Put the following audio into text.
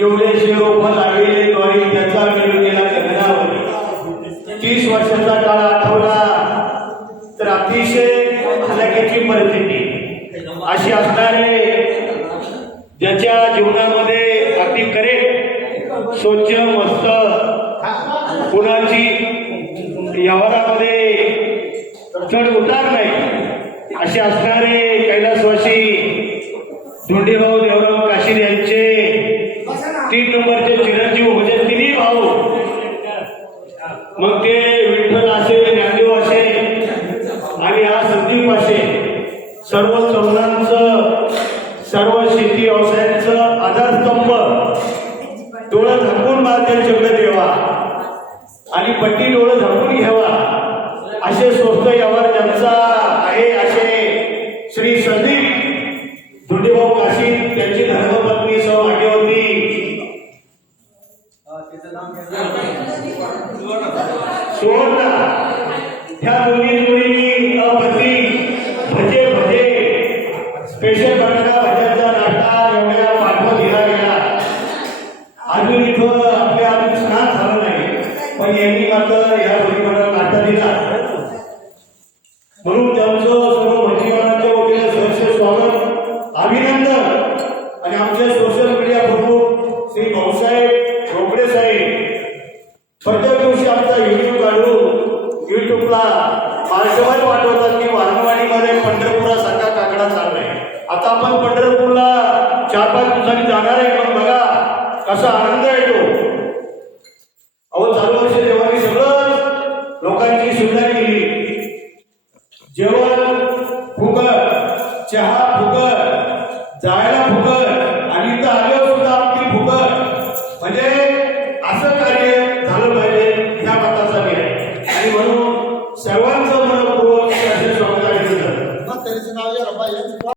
एवढेशे रोप लागलेले द्वारी त्याचा मिळवलेला जगनावर 30 वर्षाचा काळ आठवला तर अतिशय हलाखीची परिस्थिती अशी असणारे ज्याच्या जीवनामध्ये अगदी करेक्ट स्वच्छ मस्त कुणाची व्यवहारामध्ये चढ उतार नाही असे असणारे कैलासवासी धोंडीभाऊ देवराव काशीर यांचे 3 नंबरचे चिरंजीव म्हणजे तिन्ही भाऊ मग ते विठ्ठल असे ज्ञानदेव असे आणि हा संदीप असे सर्व तरुणांचं सर्व शेती व्यवसायांचं आधारस्तंभ डोळं झाकून मार्गदर्शक देवा आणि पट्टी डोळं झाकून घ्यावा असे स्वस्त व्यवहार ज्यांचा आहे असे श्री संदीप धोंडीभाऊ काशी त्यांची धर्मपत्नी सौ भाग्यवती सुवर्णा ह्या दोन्ही मुलींनी अपत्नी भजे भजे स्पेशल बटाटा भाज्यांचा नाश्ता एवढ्या पाठवून दिला गेला अजून इथं आपल्या अजून स्नान झालं नाही पण यांनी मात्र या मुलींना नाश्ता दिला म्हणून त्यांचं सर्व भजीवानाच्या वतीने सहर्ष स्वागत अभिनंदन आणि आमचे सोशल मीडिया प्रमुख श्री भाऊसाहेब रोकडे साहेब प्रत्येक दिवशी आमचा युट्यूब काढून युट्यूबला मार्गवाद पाठवतात की वारणवाडीमध्ये पंढरपुरासारखा काकडा चाललाय आता आपण पंढरपूरला 4-5 दिवसांनी जाणार आहे पण बघा कसा आनंद येतो अहो चालू वर्षी देवानी सगळं लोकांची सुविधा केली जेवण फुकट चहा फुकट जायला फुकट आणि इथं आल्यावर सुद्धा आपली फुकट म्हणजे असं कार्य झालं पाहिजे ह्या मताचा मी आहे आणि म्हणून सर्वांचं मनपूर्वक स्वागत आहे.